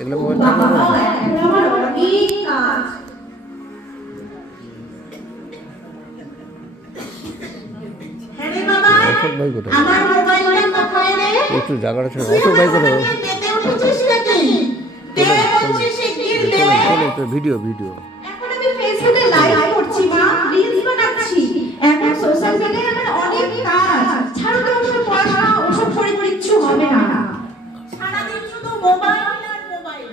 এগুলো মোবাইল চালানো আমার অনেক কাজ। হ্যাঁ রে বাবা, আমার মোবাইলটা কোথায় রে? একটু জায়গাটা ছেড়ে অসুখ ভাই করো। পেতে উঠেছিস নাকি? তে বলছিস শিগগির দে। চলো ভিডিও ভিডিও। এখন আমি ফেসবুকে লাইভ করছি মা, রিলস বানাচ্ছি। এখন সোশ্যাল মিডিয়ায় আমার অনেক কাজ। ছাড়ো তো ওসব পড়াশোনা, ওসব করে কিচ্ছু হবে না। সারাদিন শুধু মোবাইল আর মোবাইল,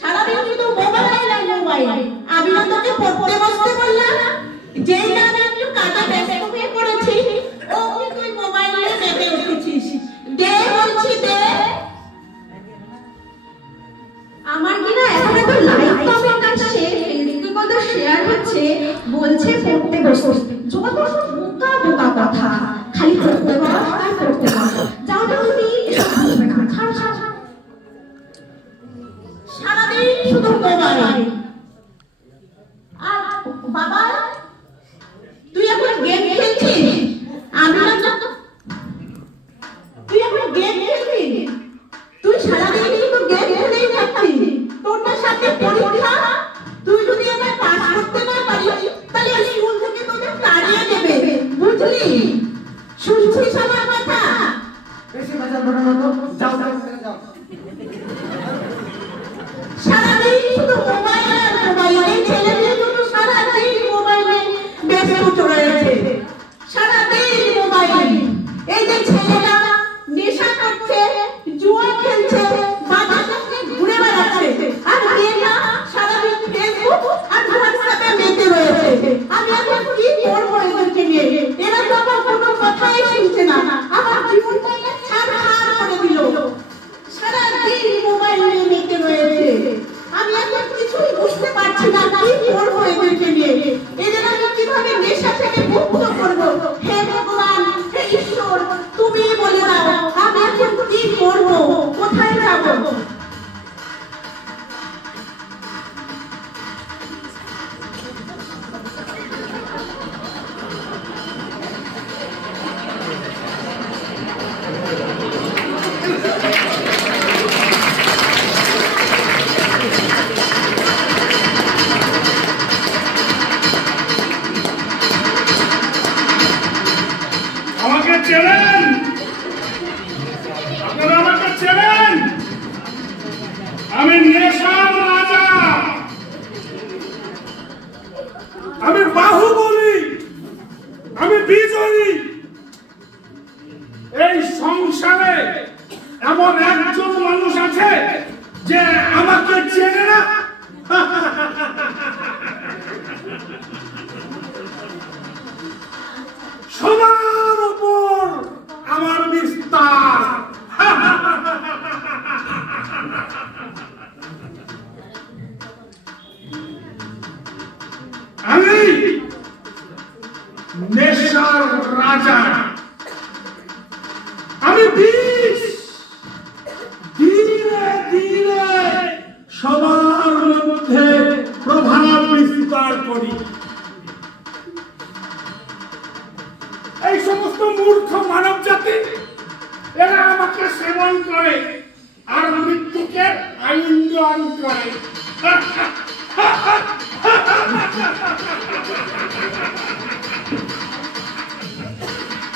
সারাদিন শুধু মোবাইল আর মোবাইল। আমি না তোকে পড়তে বসতে বললাম, যেই না আমি একটু কাজে ব্যস্ত হয়ে পড়েছি, ওকে তুই মোবাইলে মেতে উঠেছিস। দে বলছি দে। আমার কি না এখন তো লাইভ কমেন্ট আসছে, ফেসবুকে কত শেয়ার হচ্ছে, বলছে পড়তে বসো। যত বোকা বোকা কথা, খালি পড়তে বস আর পড়তে বস। যাও যাও তুমি, এসব হবে না, ছাড় ছাড়। সারাদিন শুধু মোবাইল। আর বাবা, তুই এখন গেম খেলছিস? আমি না, তুই এখন গেম খেলছিস? তুই সারাদিন শুধু গেম খেলেই থাকছিস। তোর না সাথে পরীক্ষা, তুই যদি এবার পাস করতে না পারিস তাহলে স্কুল থেকে তোকে তাড়িয়ে দেবে, বুঝলি? শুনছিস আমার কথা? বেশি বাজার ধরে না তো, যাও যাও যাও। সারাদিন শুধু মোবাইল আর মোবাইল। এই ছেলেমেয়েগুলো সারাদিন মোবাইলে ব্যস্ত রয়েছে, সারাদিন মোবাইল। এই যে ছেলেরা নেশা করছে, জুয়া খেলছে, বাবার সঙ্গে ঘুরে বেড়াচ্ছে, আর মেয়েরা সারাদিন ফেসবুক আর হোয়াটসঅ্যাপে মেতে রয়েছে। আমি এখন কি করবো এদেরকে নিয়ে? এরা তো আমার কোনো কথাই শুনছে না, আমার জীবনটা ছাড় করে দিল। সারাদিন মোবাইল নিয়ে মেতে রয়েছে। আমি এখন কিছুই বুঝতে পারছি না কি করবো এদেরকে নিয়ে। এদের আমি কিভাবে নেশা থেকে মুক্ত করবো? হে ভগবান, হে ঈশ্বর, তুমি বলে দাও আমি এখন কি করবো, কোথায় যাবো? আমাকে চেনেন? আপনারা আমাকে চেনেন? আমি নেশার রাজা, আমি বাহুবলী, আমি বিজয়ী। এই সংসারে এমন একজন মানুষ আছে যে আমাকে চেনে না? সবার উপর আমার বিস্তার। আমি নেশার রাজা, আমি বিষ। ধীরে ধীরে সবার মধ্যে প্রভাব বিস্তার করি। এই সমস্ত মূর্খ মানব জাতি এরা আমাকে সেবন করে আর মৃত্যুকে আলিঙ্গন করে।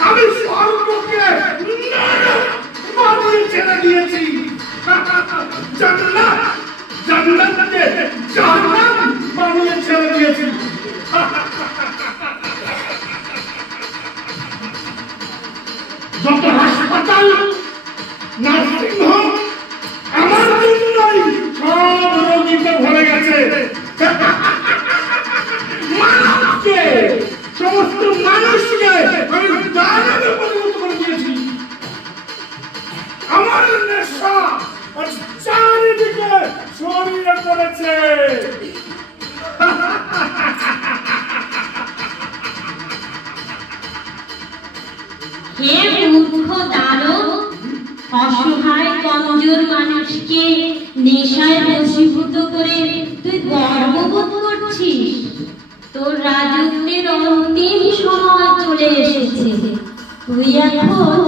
আমি স্বর্গকে বানিয়ে ছেড়ে দিয়েছি, জান্নাতকে জাহান্নাম বানিয়ে ছেড়ে দিয়েছি। যত হাসপাতাল, নার্সিং হোম আমার জন্যই সব রোগীতে ভরে গেছে। মানুষকে, সমস্ত মানুষকে আমি দানবে পরিণত করে দিয়েছি। আমার নেশা চারিদিকে ছড়িয়ে পড়েছে। হে মূর্খ দানব, অসহায় কমজোর মানুষকে নেশায় বশীভূত করে তুই গর্ববোধ করছিস? তোর রাজত্বের অন্তিম সময় চলে এসেছে। তুই এখন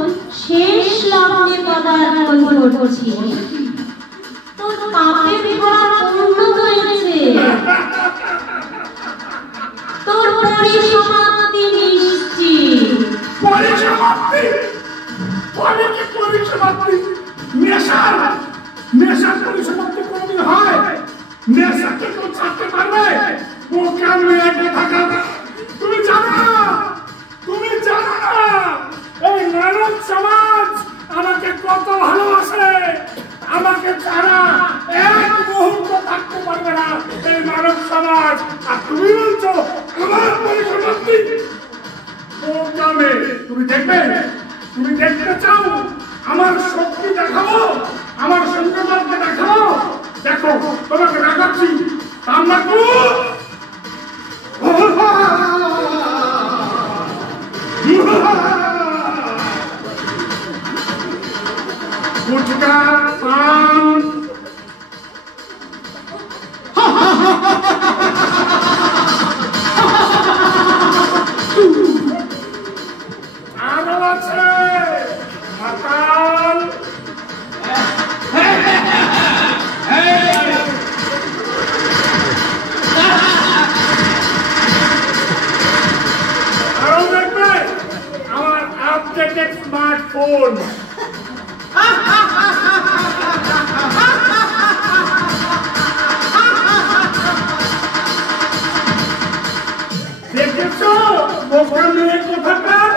শেষ লগ্নে পদার্পণ করছিস। পাপের ভরা পূর্ণ হয়েছে। তোর পরিসমাপ্তি নিশ্চিত। পরিসমাপ্তি? বলে কি পরিসমাপ্তি? নেশার পরিসমাপ্তি কোনদিন হয়? নেশাকে তো ছাড়তে পারবে? ও কেমন এক কথা? তুমি জানো না এই মানব সমাজ আমাকে কত ভালোবাসে। আমাকে ছাড়া এক মুহূর্ত থাকতে পারবে না এই মানব সমাজ। আর তুমি বলছো আমার পরিসমাপ্তি? ও কামে তুমি দেখতে চাও আমার শক্তি দেখাবো, আমার সৌন্দর্যকে দেখাবো? দেখো তোমাকে দেখাচ্ছি। কামনাকু ফুচকা পান আরো আছে মাতাল। আরো দেখবে আমার আপডেটেড স্মার্টফোন। দেখেছো ওখানে কোথাকার?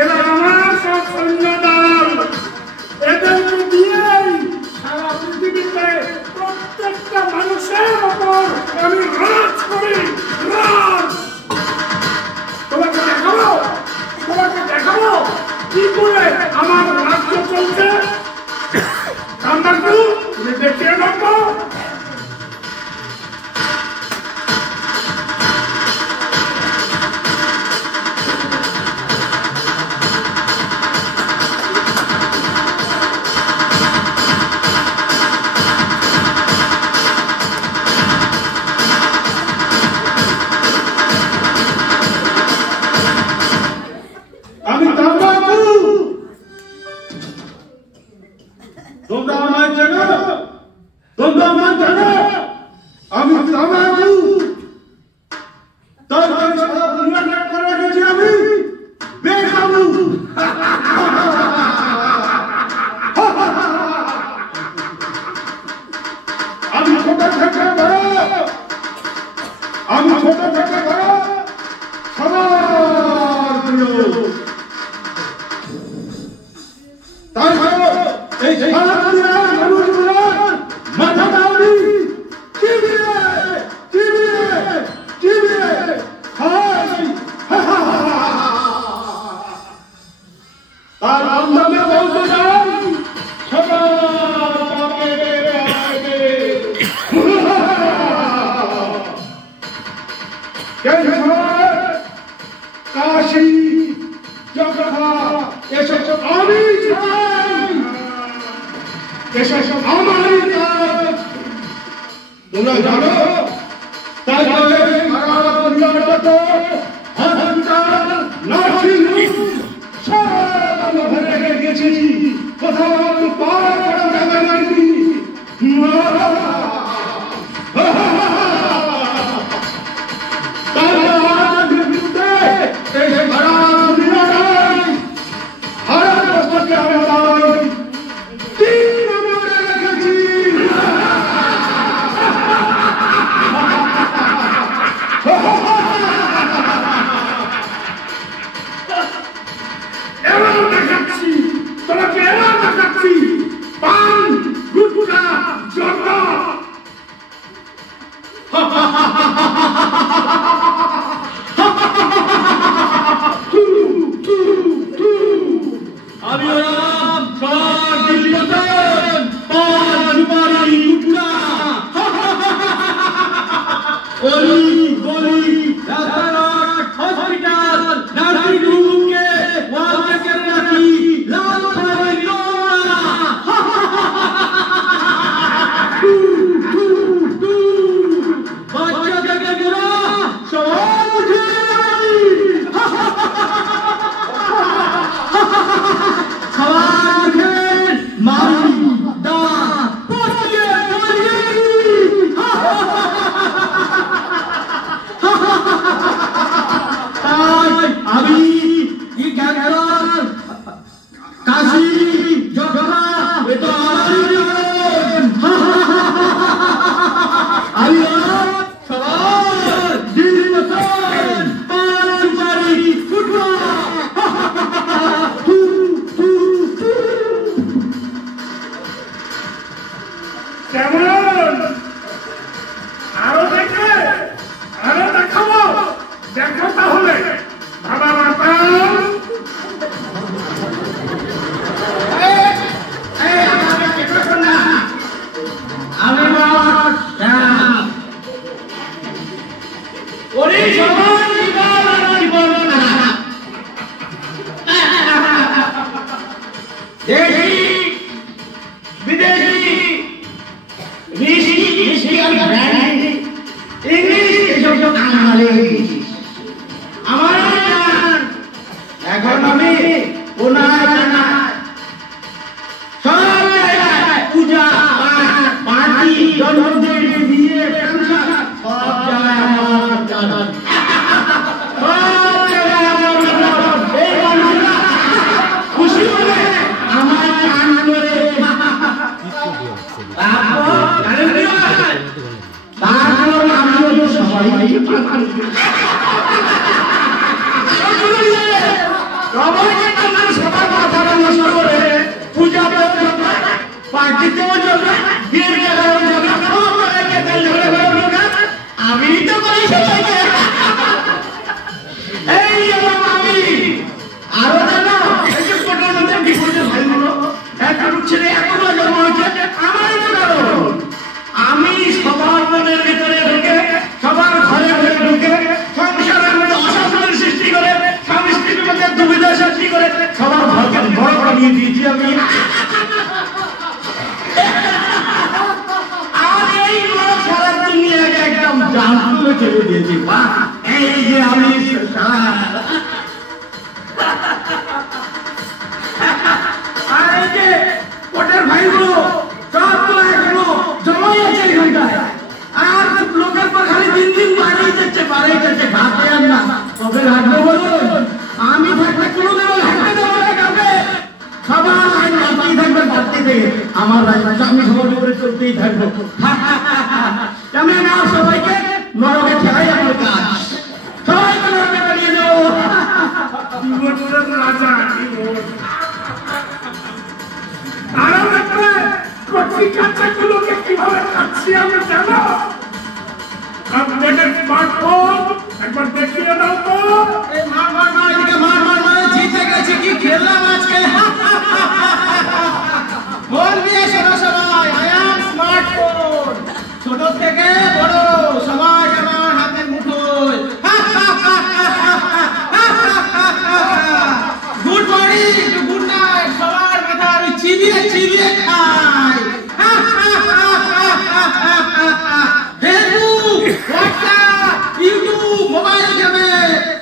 এরা আমার সব সৈন্যদল। এদেরকে দিয়েই সারা পৃথিবীতে প্রত্যেকটা মানুষের ওপর আমি রাজ করি, রাজ। তোমাকে দেখাবো কি করে আমার রাজ্য চলছে। কামনাকু তুমি দেখিয়ে রাখো। আমি কামনাকু। তোমরা আমার জানো আমি কামনাকু। তারপরে সারা দুনিয়া করে গেছি আমি বেকাবু। আমি ছোট থেকে বড় সবার প্রিয়। তারপরে এই সারা দুনিয়ার মানুষগুলোর মাথাটা আমি চিবিয়ে খাই। তার মাধ্যমে বলতে চাই সবার কাশী জগন্নাথ এসব আমি চাই, এসব আমারই কাজ। তোমরা জানো তারপরে সারা দুনিয়াটাতে হাসপাতাল নার্সিং হোম সব আমি ভরে রেখেছি। কোথাও আমি পাওয়া করা যাবে নাকি? বিদেশি মিষ্টি আর ব্র্যান্ডি ইংলিশ এসব বাঙালি আমার এখন আমি ওনার সব জায়গায় পূজা পার্টি জন্মদিন বিয়ে ফাংশন সব জায়গায় আমার জানা খুশি হলে আমার গান করে তারপর আমি সবাইকে সবার মাথাটা নষ্ট করে পূজা পার্টিতেও যাবে বিয়ের জায়গায় যাবে আমি তো করি সবাইকে এই আমি আরো জানো এই যে কোটার মধ্যে বিপদে ভাইগুলো একটা ছেলে এখনো জন্ম হয়েছে আমারই তো কারণ আমি সবার মনের ভিতরে ঢুকে সবার ঘরে ঘরে ঢুকে সংসারের মধ্যে অশান্তির সৃষ্টি করে স্বামী স্ত্রীর মধ্যে দুবিধা সৃষ্টি করে সবার ঘরকে বড় বানিয়ে দিয়েছি আমি আর এই সারা দুনিয়াকে একদম জানতে ছেড়ে দিয়েছি বা এই যে আমি আর এই যে কোটের ভাইগুলো সব তো এখনো জমাই আছে এখানটায় আর লোকের পর খালি দিন দিন বাড়িয়ে যাচ্ছে ঘাটে আর না তবে ঘাটবো বলুন আমি থাকলে কোনোদিনও ঘাটতে দেবো না কাউকে সবার আইন বাড়তেই থাকবে বাড়তে থেকে আমার আমি সবার উপরে চলতেই থাকবো আমি আমার সবাইকে নরকে ঠেলাই আমার কাজ সবাইকে নরকে বাড়িয়ে দেবো রাজা আরো একটা কচি কাঁচাগুলোকে কিভাবে খাচ্ছি আমি জানো আপনাদের স্মার্টফোন একবার দেখিয়ে দাও তো এদিকে মার জিতে গেছি কি খেললাম আজকে মন দিয়ে শোনো সবাই আই অ্যাম স্মার্টফোন ছোট থেকে বড় সবাই আমার হাতের মুঠোয় গুড মর্নিং গুড নাইট সবার মাথা আমি চিবিয়ে খাই ফেসবুক হোয়াটসঅ্যাপ ইউটিউব মোবাইল গেমে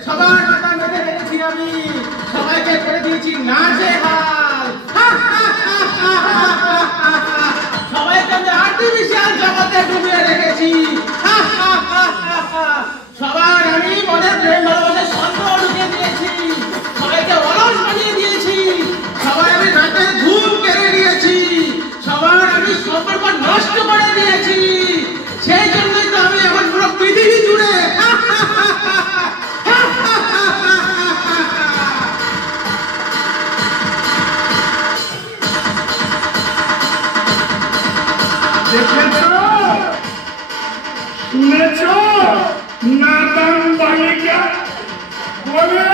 সবার মাথা মেরে রেখেছি আমি সবাইকে করে দিয়েছি নাচে হাল সবাইকে আমি আর্টিফিশিয়াল জগতে ডুবিয়ে রেখেছি সবার আমি মনের প্রেম ভালোবাসার সন্দেহ ঢুকিয়ে দিয়েছি সবাইকে অলস বানিয়ে দিয়েছি সবাই আমি রাতে ঘুম কেড়ে নিয়েছি সবার আমি সম্পর্ক নষ্ট করে দিয়েছি সেই জন্যই তো আমি এখন পুরো পৃথিবী জুড়ে শুনেছ নাদান বালিকা বলে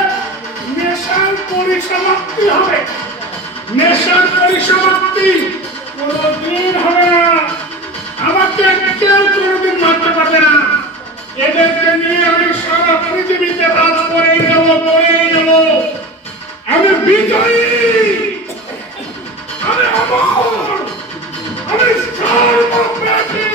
নেশার পরিসমাপ্তি হবে নেশার পরিসমাপ্তি কোনদিন হবে না আমাকে কেউ কোনদিন মারতে পারবে না এদেরকে নিয়ে আমি সারা পৃথিবীতে রাজ করেই যাব আমি বিজয়ী আমি অমর আমি সর্বব্যাপী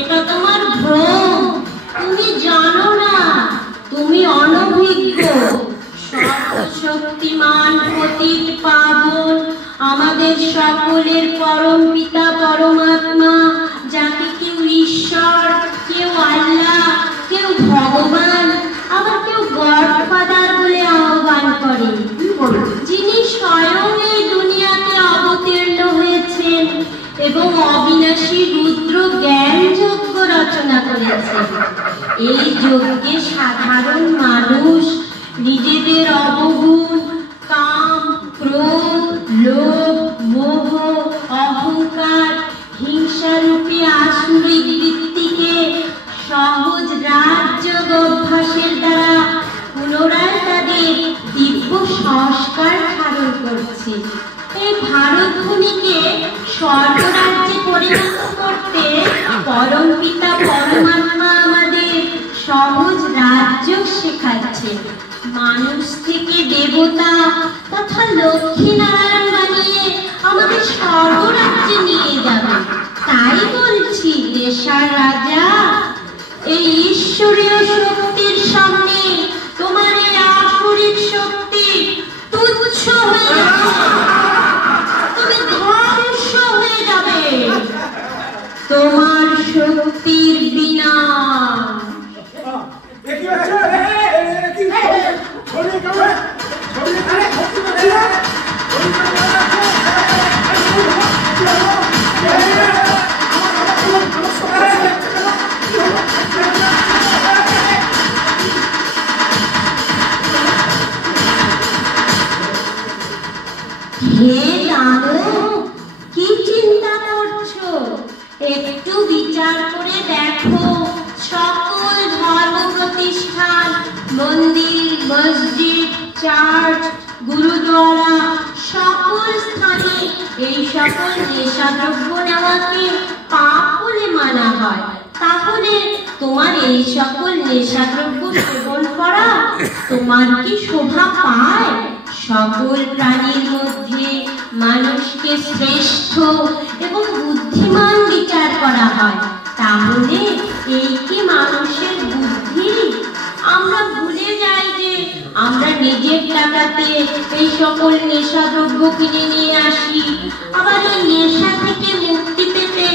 এটা তোমার ভ্রম তুমি জানো না তুমি অনভিজ্ঞ সর্বশক্তিমান পতিত পাবন আমাদের সকলের পরম পিতা পরমাত্মা যাকে কেউ ঈশ্বর কেউ আল্লাহ কেউ ভগবান আবার কেউ গডফাদার বলে আহ্বান করে যিনি স্বয়ং এই দুনিয়াতে অবতীর্ণ হয়েছেন এবং অবিনাশী রুদ্র জ্ঞান যজ্ঞ রচনা করেছেন এই যজ্ঞে সাধারণ মানুষ নিজেদের অবগুণ কাম ক্রোধ লোভ মোহ অহংকার হিংসারূপী আসুরিক বৃত্তিকে সহজ রাজযোগ অভ্যাসের দ্বারা পুনরায় তাদের দিব্য সংস্কার ধারণ করছে এই ভারত ভূমিকে স্বর্গরাজ্যে পরিণত করতে পরম পিতা পরমাত্মা শিখাচ্ছেন। মানুষ থেকে দেবতা তথা লক্ষ্মী নারায়ণ বানিয়ে আমাদের স্বর্গরাজ্যে নিয়ে যাবে। তাই বলছি নেশার রাজা, এই ঈশ্বরীয় শক্তির সামনে তোমার এই আসরিক শক্তি তুচ্ছ হয়ে যাচ্ছে। তুমি ধ্বংস হয়ে যাবে। তোমার শক্তির বিনাশ। হে দানব, কি চিন্তা করছো? একটু বিচার করে দেখো, সকল ধর্ম প্রতিষ্ঠান, মন্দির, মসজিদ, চার্চ, গুরুদ্বারা, সকল স্থানে এই সকল নেশাদ্রব্য নেওয়াকে পাপ বলে মানা হয়। তাহলে তোমার এই সকল নেশাদ্রব্য সেবন করা তোমার কি শোভা পায়? সকল প্রাণীর মধ্যে মানুষকে শ্রেষ্ঠ এবং বুদ্ধিমান বিচার করা হয়। তাহলে এই কি মানুষের বুদ্ধি? আমরা ভুলে যাই যে আমরা নিজের টাকাতে এই সকল নেশাদ্রব্য কিনে নিয়ে আসি। আবার এই নেশা থেকে মুক্তি পেতে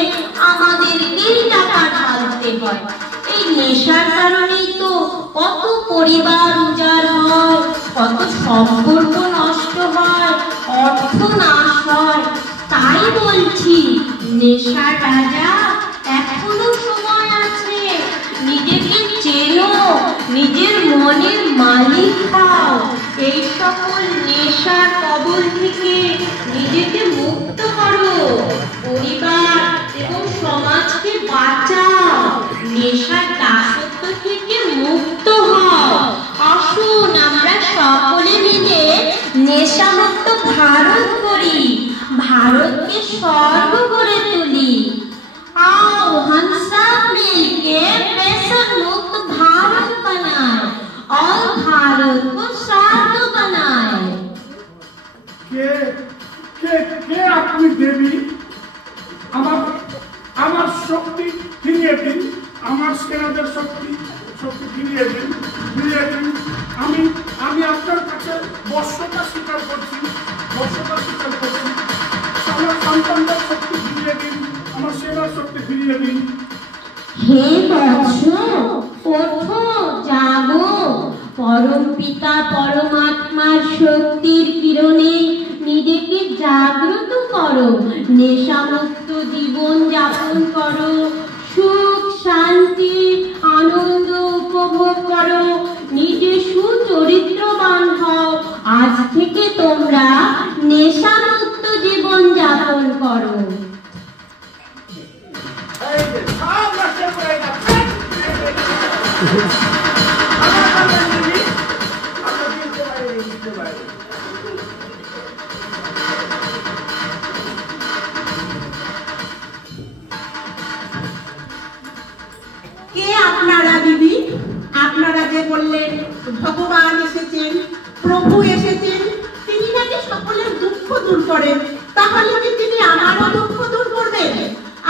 আমাদেরকেই টাকা ঢালতে হয়। এই নেশার কারণেই তো কত পরিবার উজাড় হয়, কত সম্পর্ক নষ্ট হয়, অর্থ নাশ হয়। তাই বলছি নেশার রাজা, এখনো সময় আছে। নিজেকে চেনো, নিজের মনের মালিক হও। এই সকল নেশার কবল থেকে নিজেকে মুক্ত করো। পরিবার এবং সমাজকে বাঁচাও। নেশার দাসত্ব থেকে মুক্ত হও। আসুন আমরা সকলে মিলে নেশামুক্ত ভারত করি, भारत के स्वर्ग गढ़े तुली। आओ हम सब मिलके व्यसन मुक्त भारत बनाए और भारत को स्वर्ग बनाए। के अपनी देवी আমার শক্তি ফিরিয়ে দিন, আমার সেনাদের শক্তি ফিরিয়ে দিন। আমি আপনার কাছে বর্ষতা স্বীকার করছি। আমার সন্তানদের শক্তি ফিরিয়ে দিন, আমার সেনার শক্তি ফিরিয়ে দিন। হে বৎস, ওঠো, জাগো, পরম পিতা পরমাত্মার শক্তির কিরণে নিজেকে জাগ্রত করো, নেশামুক্ত জীবন যাপন করো, সুখ শান্তি আনন্দ উপভোগ করো, নিজে সুচরিত্রবান হও। আজ থেকে তোমরা নেশামুক্ত জীবন যাপন করো। কে আপনারা দিদি? আপনারা যে বললেন ভগবান এসেছেন, প্রভু এসেছেন, তিনি নাকি সকলের দুঃখ দূর করেন, তাহলে কি তিনি আমারও দুঃখ দূর করবেন?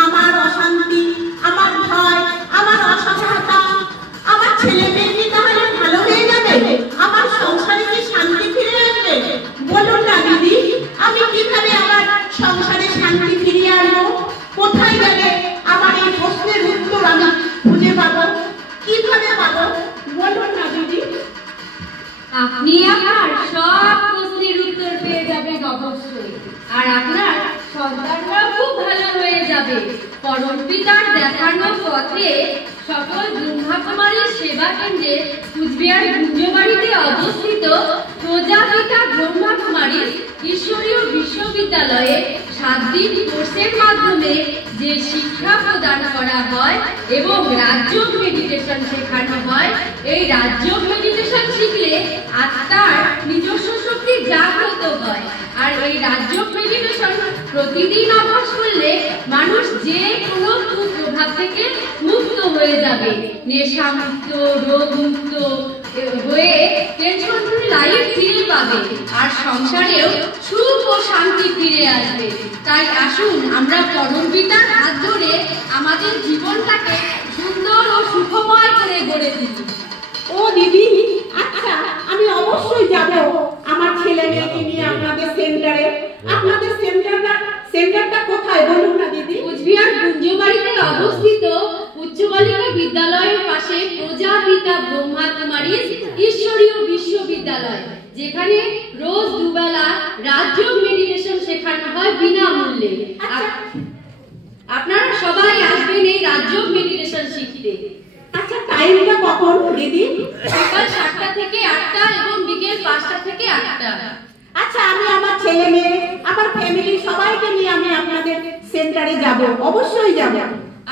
আমার অশান্তি, আমার ভয়, আমার অসহায়তা, আমার ছেলে মেয়ে কি তাহলে ভালো হয়ে যাবে? আমার সংসারে কি শান্তি ফিরে আসবে? বলুন না দিদি, আমি কিভাবে আমার সংসারে শান্তি ফিরিয়ে আনবো? কোথায় গেলে আমার এই প্রশ্নের উত্তর আমি খুঁজে পাবো? কিভাবে পাবো? বলুন না দিদি। আপনি আপনার সব প্রশ্নের উত্তর পেয়ে যাবেন অবশ্যই, আর আপনার সন্তানরা খুব ভালো হয়ে যাবে। পরম পিতার দেখানো পথে সকল ব্রহ্মাকুমারীর সেবা কেন্দ্রে কুচবিহার গুঞ্জবাড়িতে অবস্থিত প্রজাপিতা ব্রহ্মাকুমারী ঈশ্বরীয় বিশ্ববিদ্যালয়ে 7 দিন কোর্সের মাধ্যমে যে শিক্ষা প্রদান করা হয় এবং রাজযোগ মেডিটেশন শেখানো হয়, এই রাজযোগ মেডিটেশন শিখলে আত্মার নিজস্ব শক্তি জাগ্রত হয়। আর এই রাজযোগ মেডিটেশন প্রতিদিন অভ্যাস করলে মানুষ যে কোনো কুপ্রভাব থেকে মুক্ত হয়ে যাবে। নেশামুক্ত, রোগমুক্ত হয়ে টেনশন ফ্রি লাইফ ফিরে পাবে আর সংসারেও সুখ ও শান্তি ফিরে আসবে। তাই আসুন আমরা পরম পিতার হাত ধরে আমাদের জীবনটাকে সুন্দর ও সুখময় করে গড়ে তুলি। ও দিদি, আচ্ছা আমি অবশ্যই যাব আমার ছেলে মেয়েকে নিয়ে আপনাদের সেন্টারে। আপনাদের সেন্টারটা কোথায় বলুন না দিদি? কোচবিহার গুঞ্জবাড়িতে অবস্থিত উচ্চ বালিকা বিদ্যালয়ের পাশে প্রজাপিতা ব্রহ্মা কুমারী ঈশ্বরীয় বিশ্ববিদ্যালয়, যেখানে রোজ দুবেলা রাজযোগ মেডিটেশন শেখানো হয় বিনামূল্যে। আপনারা সবাই আসবেন এই রাজযোগ মেডিটেশন শিখতে। আচ্ছা টাইমটা কখন দিদি? সকাল 7টা থেকে 8টা এবং বিকেল 5টা থেকে 8টা। আচ্ছা আমি আমার ছেলে মেয়ে, আমার ফ্যামিলি সবাইকে নিয়ে আমি আপনাদের সেন্টারে যাব, অবশ্যই যাব।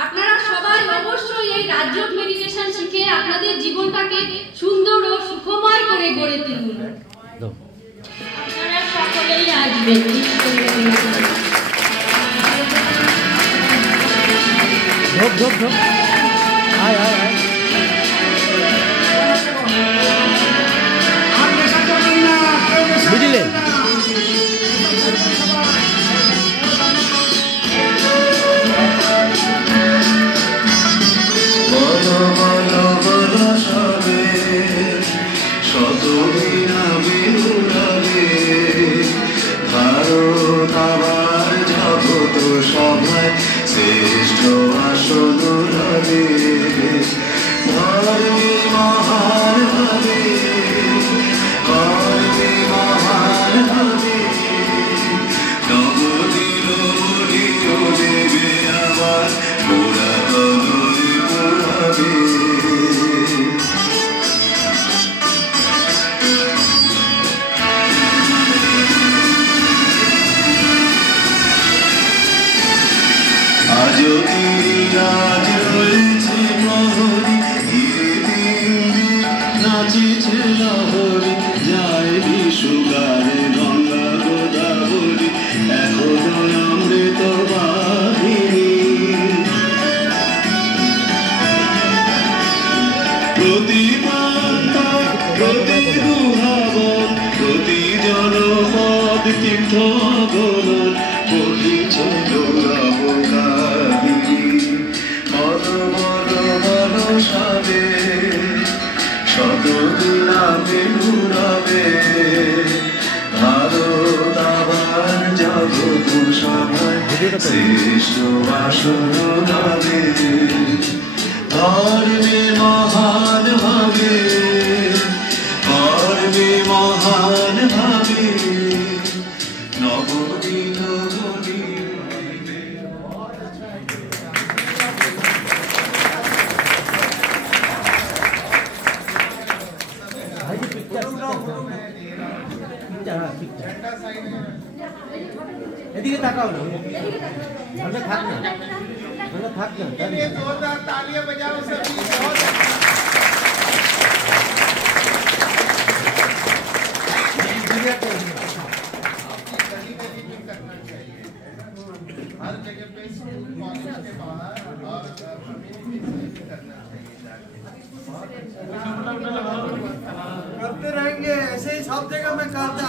আপনারা সবাই অবশ্যই এই রাজযোগ মেডিটেশন শিখে আপনাদের জীবনটাকে সুন্দর ও সুখময় করে গড়ে তুলুন। আপনারা সকলেই আসবেন। ধপ ধপ ধপ আয় আয় আয় বুঝলে? শ্রেষ্ঠ আসন রবে ধর্মে মহান হবে, কর্মে মহান হবে, নবদিন মরিত দেবে আমার পুরাতন পুরাবে। আজও আজ রয়েছে প্রহরী, নাচিছে লহরী, যায় বিশুগারে গঙ্গা গোদাবরী, এখনো অমৃত বাহিনী। প্রতি প্রান্তর, প্রতি দুহাবন, প্রতি জনপদ তীর্থ গমন বহিছে গৌরব কাহিনী। বল বল বল সবে শতদিন বেরুবে, ভারত আবার জগৎ সভায় শ্রেষ্ঠ আসন রবে, ধর্মে মহান ভাবে, কর্মে মহান ভাবে, নবদিন এদিকে তাকাও না, আমরা থাক না, আমরা থাক না। जोरदार तालियां बजाओ सभी। हर जगह पे स्कूल कॉलेज के बाहर और कम्युनिटी करना चाहिए। करते रहेंगे ऐसे ही सब जगह में करते